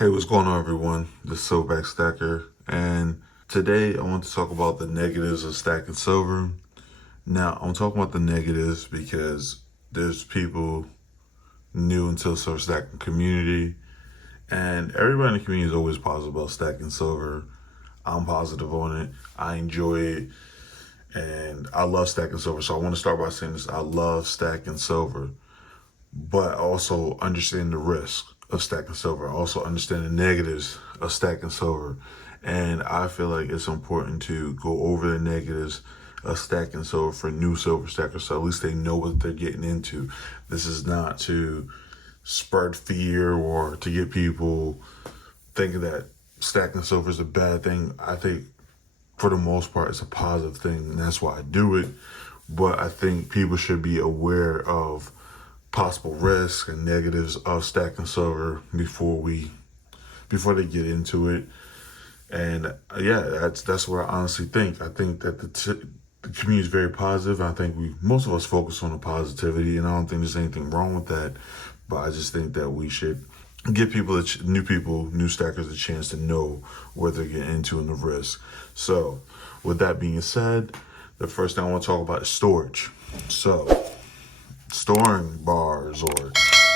Hey, what's going on, everyone? This is Silverback Stacker, and today I want to talk about the negatives of stacking silver. Now, I'm talking about the negatives because there's people new into the silver stacking community, and everybody in the community is always positive about stacking silver. I'm positive on it. I enjoy it, and I love stacking silver. So I want to start by saying this: I love stacking silver, but also understand the risk of stacking silver. Also understand the negatives of stacking silver. And I feel like it's important to go over the negatives of stacking silver for new silver stackers, so at least they know what they're getting into. This is not to spread fear or to get people thinking that stacking silver is a bad thing. I think for the most part it's a positive thing, and that's why I do it. But I think people should be aware of possible risks and negatives of stacking silver before they get into it. And yeah, that's what I honestly think. I think that the community is very positive. I think most of us focus on the positivity, and I don't think there's anything wrong with that. But I just think that we should give new stackers, a chance to know what they're getting into and the risk. So, with that being said, the first thing I want to talk about is storage. So, storing bars or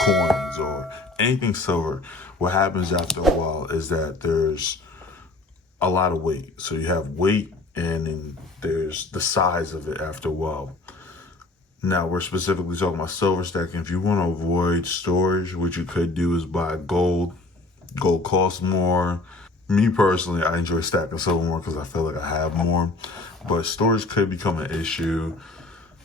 coins or anything silver, what happens after a while is that there's a lot of weight. So you have weight, and then there's the size of it after a while. Now, we're specifically talking about silver stacking. If you want to avoid storage, what you could do is buy gold. Gold costs more. Me personally, I enjoy stacking silver more because I feel like I have more. But storage could become an issue,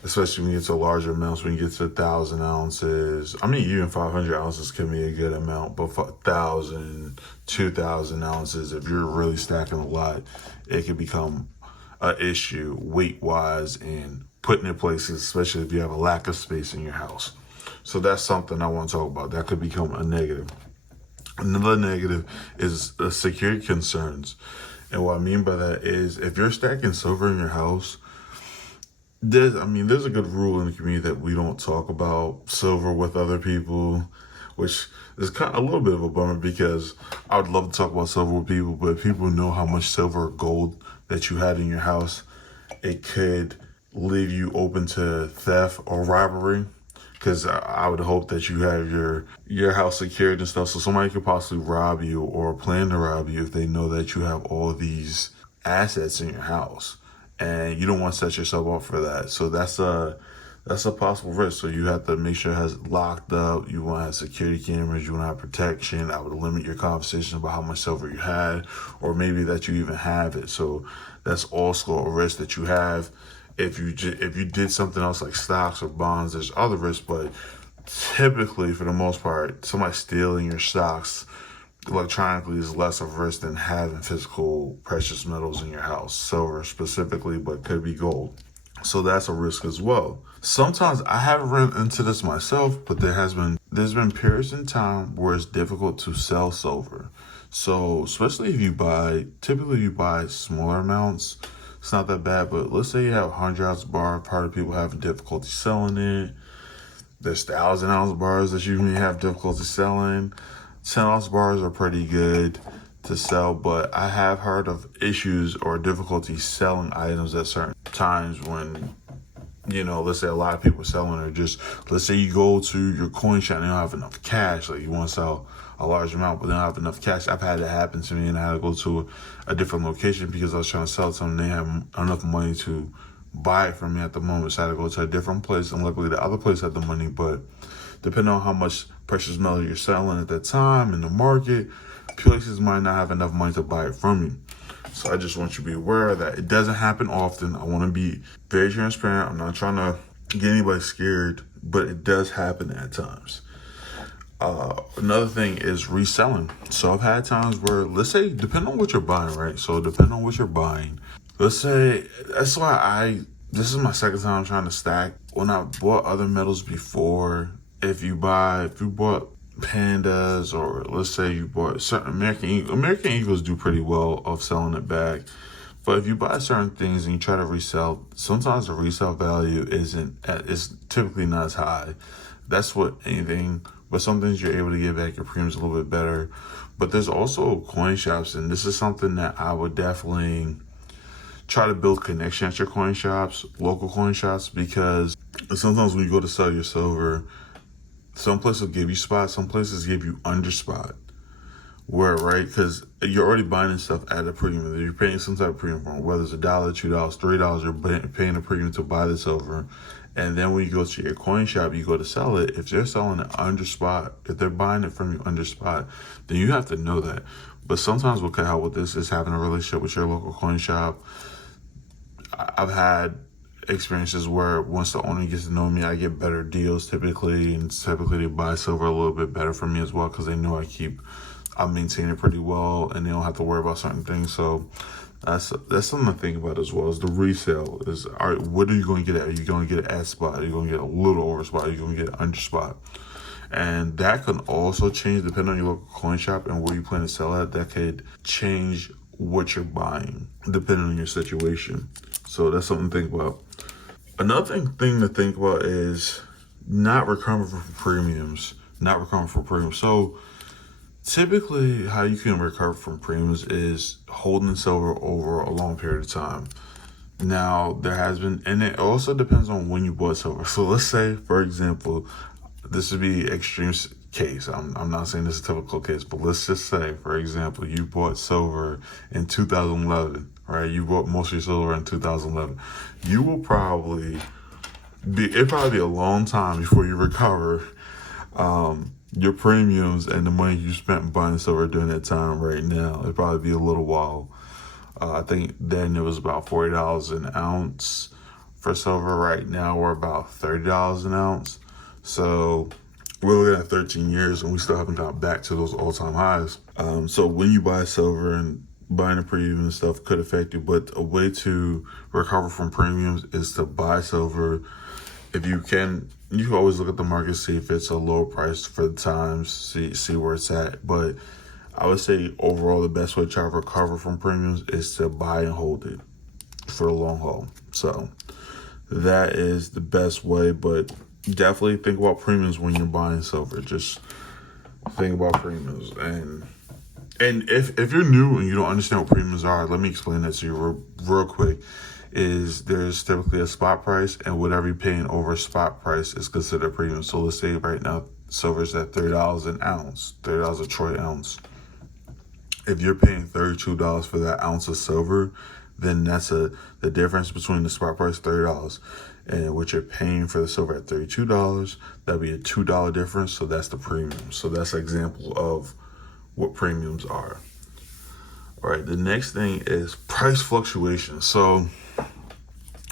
especially when you get to larger amounts. When you get to 1,000 ounces, I mean, even 500 ounces can be a good amount, but for 1,000, 2,000 ounces, if you're really stacking a lot, it can become an issue weight-wise and putting in places, especially if you have a lack of space in your house. So that's something I want to talk about. That could become a negative. Another negative is security concerns. And what I mean by that is if you're stacking silver in your house, there's a good rule in the community that we don't talk about silver with other people, which is kind of a little bit of a bummer because I would love to talk about silver with people, but if people know how much silver or gold that you had in your house, it could leave you open to theft or robbery. Because I would hope that you have your house secured and stuff, so somebody could possibly rob you or plan to rob you if they know that you have all these assets in your house, and you don't want to set yourself up for that. So that's a possible risk. So you have to make sure it has locked up. You want to have security cameras. You want to have protection. I would limit your conversation about how much silver you had, or maybe that you even have it. So that's also a risk that you have. If you did something else like stocks or bonds, there's other risks, but typically, for the most part, somebody stealing your stocks electronically is less of a risk than having physical precious metals in your house, silver specifically, but could be gold. So that's a risk as well. Sometimes I haven't run into this myself, but there's been periods in time where it's difficult to sell silver. So especially typically if you buy smaller amounts, it's not that bad. But let's say you have a 100-ounce bar, part of people having difficulty selling it. There's 1,000-ounce bars that you may have difficulty selling. 10-ounce bars are pretty good to sell, but I have heard of issues or difficulty selling items at certain times when, let's say a lot of people are selling, or just, let's say you go to your coin shop and you don't have enough cash, like you want to sell a large amount, but they don't have enough cash. I've had that happen to me, and I had to go to a different location because I was trying to sell something. They have enough money to buy it from me at the moment, so I had to go to a different place, and luckily the other place had the money, but depending on how much precious metal you're selling at that time in the market, places might not have enough money to buy it from you. So I just want you to be aware that it doesn't happen often. I want to be very transparent. I'm not trying to get anybody scared, but it does happen at times. Another thing is reselling. So I've had times where, let's say, depending on what you're buying, right? So depending on what you're buying, let's say, this is my second time trying to stack. When I bought other metals before, if you bought pandas, or let's say you bought certain American Eagles do pretty well of selling it back. But if you buy certain things and you try to resell, sometimes the resale value is typically not as high That's what anything, but some things you're able to get back your premiums a little bit better. But there's also coin shops, and this is something that I would definitely try to build connection at your coin shops, local coin shops, because sometimes when you go to sell your silver, some places will give you spot, some places give you under spot. Where, right? Because you're already buying stuff at a premium. You're paying some type of premium for it, whether it's $1, $2, $3, you're paying a premium to buy the silver. And then when you go to your coin shop, you go to sell it. If they're selling it under spot, if they're buying it from you under spot, then you have to know that. But sometimes what can help with this is having a relationship with your local coin shop. I've had experiences where once the owner gets to know me, I get better deals typically, and typically they buy silver a little bit better for me as well because they know I maintain it pretty well, and they don't have to worry about certain things. So that's something to think about as well. Is the resale is, all right, what are you going to get at? Are you going to get it at spot? Are you going to get a little over spot? Are you going to get it under spot? And that can also change depending on your local coin shop and where you plan to sell at. That could change what you're buying depending on your situation. So that's something to think about. Another thing to think about is not recovering from premiums. So typically, how you can recover from premiums is holding silver over a long period of time. Now, there has been, and it also depends on when you bought silver. So let's say, for example, this would be extreme case. I'm not saying this is a typical case, but let's just say, for example, you bought silver in 2011, right? You bought most of your silver in 2011. You will probably be a long time before you recover your premiums and the money you spent buying silver during that time. Right now, it'd probably be a little while. I think then it was about $40 an ounce for silver. Right now, we're about $30 an ounce. So we're looking at 13 years and we still haven't got back to those all-time highs. So when you buy silver, and buying a premium and stuff could affect you, but a way to recover from premiums is to buy silver. If you can, you can always look at the market, see if it's a low price for the times, see where it's at. But I would say overall, the best way to try to recover from premiums is to buy and hold it for the long haul. So that is the best way, but definitely think about premiums when you're buying silver. Just think about premiums. And if you're new and you don't understand what premiums are, let me explain that to you real quick. There's typically a spot price, and whatever you're paying over spot price is considered premium. So let's say right now silver's at $30 an ounce, $30 a troy ounce. If you're paying $32 for that ounce of silver, then that's the difference between the spot price, $30, and what you're paying for the silver at $32. That'd be a $2 difference. So that's the premium. So that's an example of what premiums are. All right, the next thing is price fluctuation. So,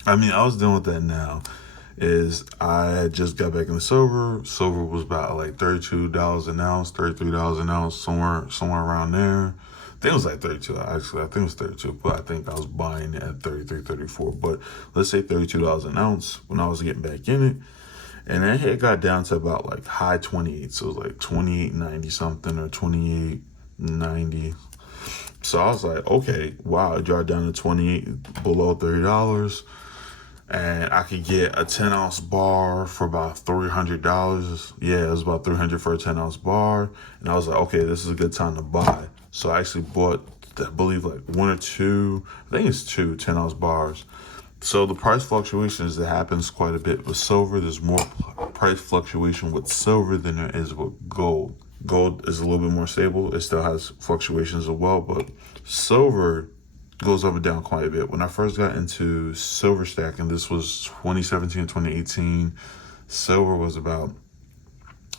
I was dealing with that now. I had just got back into silver. Silver was about like $32 an ounce, $33 an ounce, somewhere around there. I think it was like 32. Actually, I think it was 32, but I think I was buying it at 33, 34. But let's say $32 an ounce when I was getting back in it. And then it got down to about like high 28. So it was like 28.90 something or 28.90. So I was like, okay, wow, it dropped down to 28, below $30. And I could get a 10 ounce bar for about $300. Yeah, it was about $300 for a 10 ounce bar. And I was like, okay, this is a good time to buy. So I actually bought, I believe, like one or two, I think it's two 10 ounce bars. So the price fluctuations that happens quite a bit with silver. There's more price fluctuation with silver than there is with gold. Gold is a little bit more stable. It still has fluctuations as well, but silver goes up and down quite a bit. When I first got into silver stacking, this was 2017, 2018, silver was about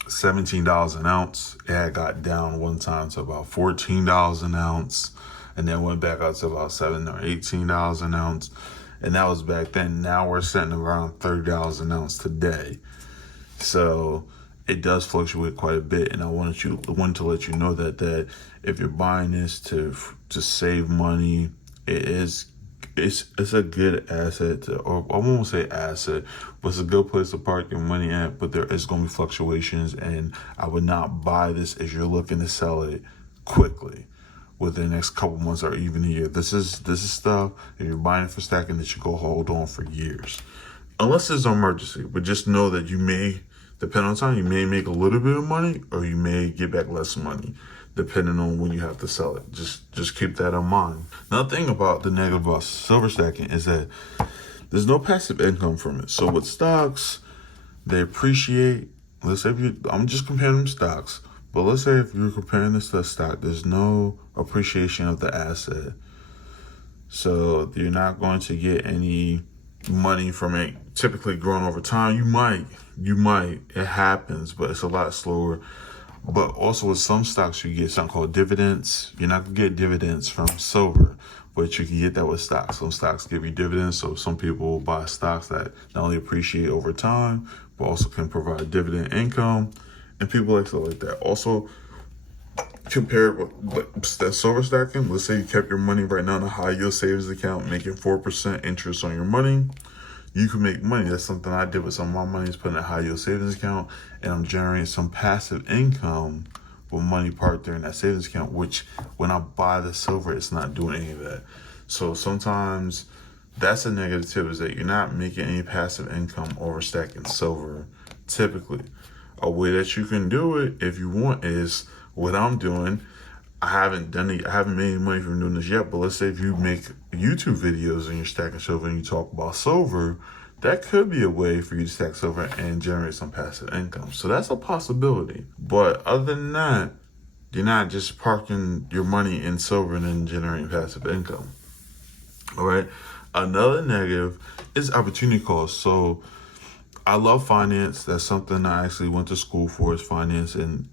$17 an ounce. It had got down one time to about $14 an ounce, and then went back up to about $17 or $18 an ounce. And that was back then. Now we're sitting around $30 an ounce today. So it does fluctuate quite a bit. And I wanted to let you know that if you're buying this to save money, it's a good asset or I won't say asset, but it's a good place to park your money at. But there is going to be fluctuations, and I would not buy this if you're looking to sell it quickly within the next couple months or even a year. This is stuff, if you're buying it for stacking, that you go hold on for years. Unless there's an emergency, but just know that Depending on time, you may make a little bit of money or you may get back less money, depending on when you have to sell it. Just keep that in mind. Another thing about the negative about silver stacking is that there's no passive income from it. So with stocks, they appreciate. Let's say I'm just comparing them stocks, but let's say if you're comparing this to a stock, there's no appreciation of the asset. So you're not going to get any money from it typically growing over time. You might, it happens, but it's a lot slower. But also with some stocks, you get something called dividends. You're not gonna get dividends from silver, but you can get that with stocks. Some stocks give you dividends, so some people will buy stocks that not only appreciate over time, but also can provide dividend income, and people like stuff like that. Also, compared with that silver stacking, let's say you kept your money right now in a high yield savings account, making 4% interest on your money. You can make money. That's something I did with some of my money, is put in a high yield savings account, and I'm generating some passive income with money parked there in that savings account, which when I buy the silver, it's not doing any of that. So sometimes that's a negative tip, is that you're not making any passive income over stacking silver. Typically, a way that you can do it if you want is what I'm doing. I haven't made any money from doing this yet, but let's say if you make YouTube videos and you're stacking silver and you talk about silver, that could be a way for you to stack silver and generate some passive income. So that's a possibility. But other than that, you're not just parking your money in silver and then generating passive income. All right. Another negative is opportunity cost. So I love finance. That's something I actually went to school for, is finance. And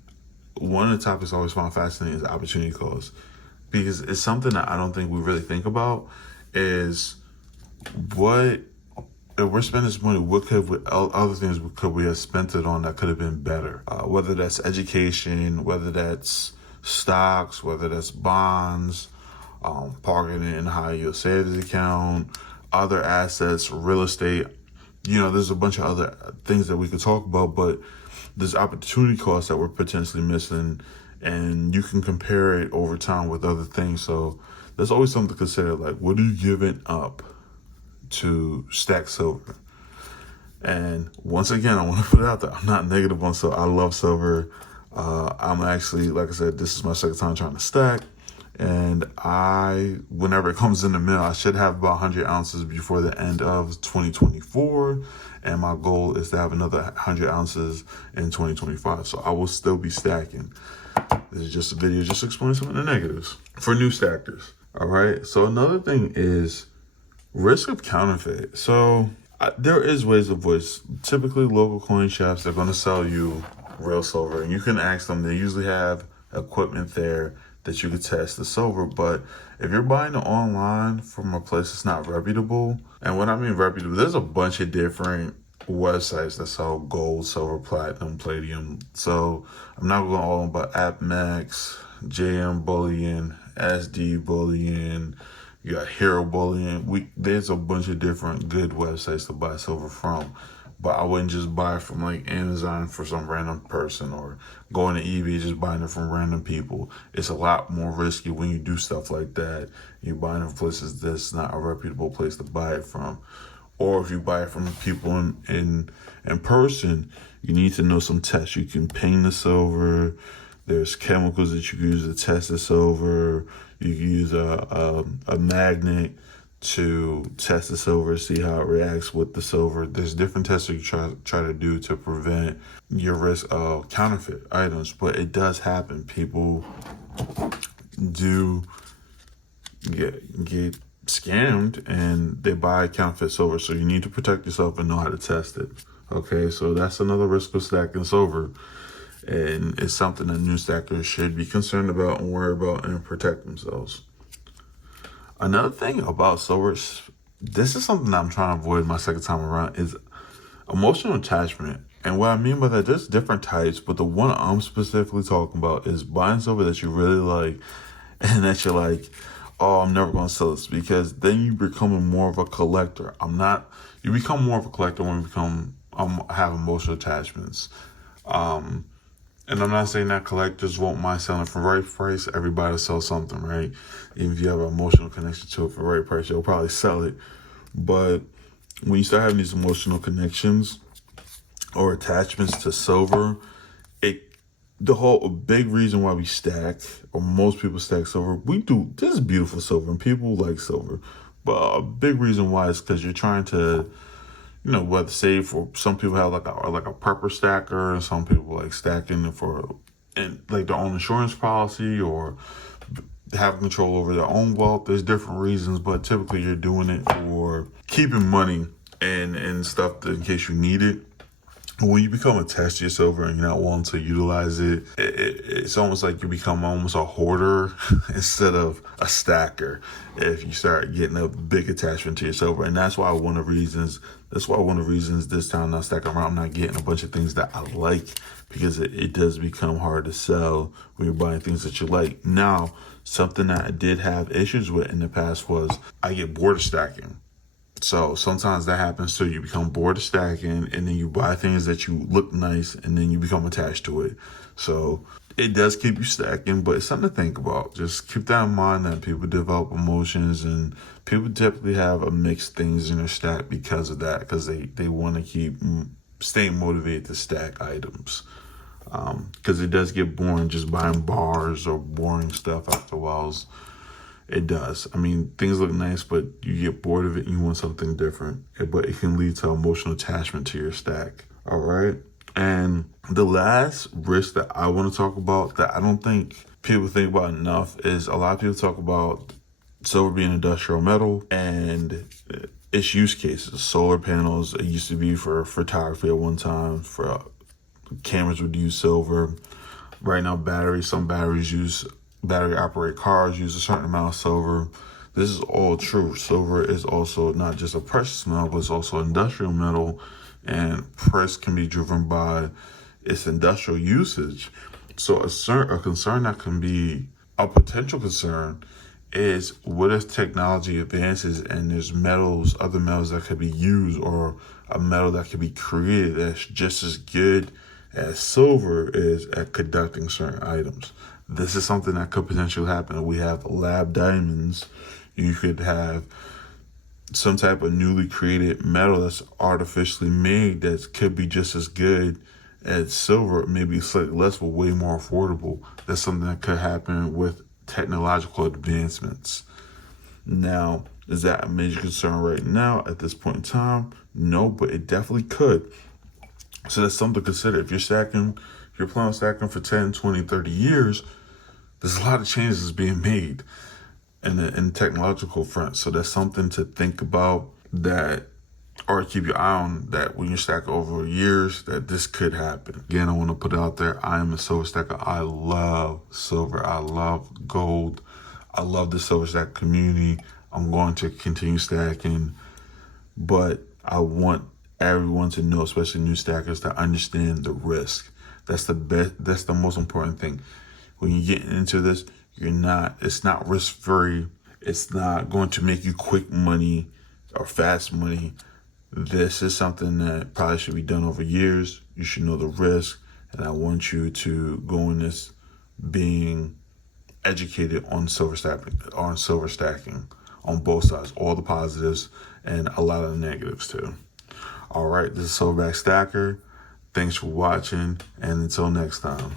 one of the topics I always found fascinating is opportunity cost, because it's something that I don't think we really think about, is what, if we're spending this money, what other things could we have spent it on that could have been better? Whether that's education, whether that's stocks, whether that's bonds, parking it in a high yield savings account, other assets, real estate. There's a bunch of other things that we could talk about, but there's opportunity costs that we're potentially missing, and you can compare it over time with other things. So there's always something to consider, like, what are you giving up to stack silver? And once again, I want to put it out there, I'm not negative on silver. I love silver. I'm actually, like I said, this is my second time trying to stack. And whenever it comes in the mail, I should have about 100 ounces before the end of 2024. And my goal is to have another 100 ounces in 2025. So I will still be stacking. This is just a video just explaining some of the negatives for new stackers. All right. So another thing is risk of counterfeit. So there is ways to avoid. Typically, local coin shops, they're going to sell you real silver, and you can ask them. They usually have equipment there that you could test the silver. But if you're buying it online from a place that's not reputable, and when I mean reputable, there's a bunch of different websites that sell gold, silver, platinum, palladium. So I'm not going all about AppMax, JM Bullion, SD Bullion, you got Hero Bullion. There's a bunch of different good websites to buy silver from. But I wouldn't just buy from like Amazon for some random person, or going to eBay just buying it from random people. It's a lot more risky when you do stuff like that. You're buying it from places that's not a reputable place to buy it from. Or if you buy it from people in person, you need to know some tests. You can paint the silver. There's chemicals that you can use to test the silver. You can use a magnet to test the silver, see how it reacts with the silver. There's different tests that you try to do to prevent your risk of counterfeit items, but it does happen. People do get scammed and they buy counterfeit silver, so you need to protect yourself and know how to test it. Okay, so that's another risk of stacking silver, and it's something that new stackers should be concerned about and worry about and protect themselves. Another thing about silver, this is something that I'm trying to avoid my second time around, is emotional attachment. And what I mean by that, there's different types, but the one I'm specifically talking about is buying silver that you really like, and that you're like, oh, I'm never going to sell this, because then you become more of a collector. You become more of a collector when you have emotional attachments. And I'm not saying that collectors won't mind selling for the right price. Everybody will sell something, right? Even if you have an emotional connection to it for the right price, you'll probably sell it. But when you start having these emotional connections, or attachments to silver, a big reason why we stack, or most people stack silver, this is beautiful silver and people like silver. But a big reason why is because you're trying to, whether save, for some people have like a prepper stacker, and some people like stacking and like their own insurance policy, or having control over their own wealth. There's different reasons, but typically you're doing it for keeping money and stuff in case you need it. When you become attached to your silver and you're not willing to utilize it's almost like you become almost a hoarder instead of a stacker if you start getting a big attachment to your silver. And that's why one of the reasons this time I'm not stacking around, I'm not getting a bunch of things that I like, because it does become hard to sell when you're buying things that you like. Now, something that I did have issues with in the past was I get bored of stacking. So sometimes that happens. So you become bored of stacking, and then you buy things that you look nice, and then you become attached to it. So it does keep you stacking, but it's something to think about. Just keep that in mind, that people develop emotions, and people typically have a mixed things in their stack because of that, because they want to keep staying motivated to stack items. Because it does get boring just buying bars or boring stuff after a while. It does. I mean, things look nice, but you get bored of it and you want something different. But it can lead to emotional attachment to your stack. All right. And the last risk that I want to talk about that I don't think people think about enough is, a lot of people talk about silver being industrial metal and its use cases. Solar panels, it used to be for photography at one time, for cameras would use silver. Right now, battery operated cars use a certain amount of silver. This is all true. Silver is also not just a precious metal, but it's also industrial metal, and price can be driven by its industrial usage. So a concern that can be a potential concern is, what if technology advances and there's other metals that could be used, or a metal that could be created that's just as good as silver is at conducting certain items. This is something that could potentially happen. We have lab diamonds. You could have some type of newly created metal that's artificially made that could be just as good as silver, maybe slightly less, but way more affordable. That's something that could happen with technological advancements. Now, is that a major concern right now at this point in time? No, but it definitely could. So that's something to consider. If you're planning on stacking for 10, 20, 30 years, there's a lot of changes being made in the technological front. So that's something to think about, or keep your eye on, that when you stack over years, that this could happen. Again, I want to put it out there. I am a silver stacker. I love silver. I love gold. I love the silver stack community. I'm going to continue stacking, but I want everyone to know, especially new stackers, to understand the risk. That's the most important thing. When you get into this, it's not risk free. It's not going to make you quick money or fast money. This is something that probably should be done over years. You should know the risk, and I want you to go in this being educated on silver stacking, on both sides, all the positives and a lot of the negatives too. All right, this is Silverback Stacker. Thanks for watching, and until next time.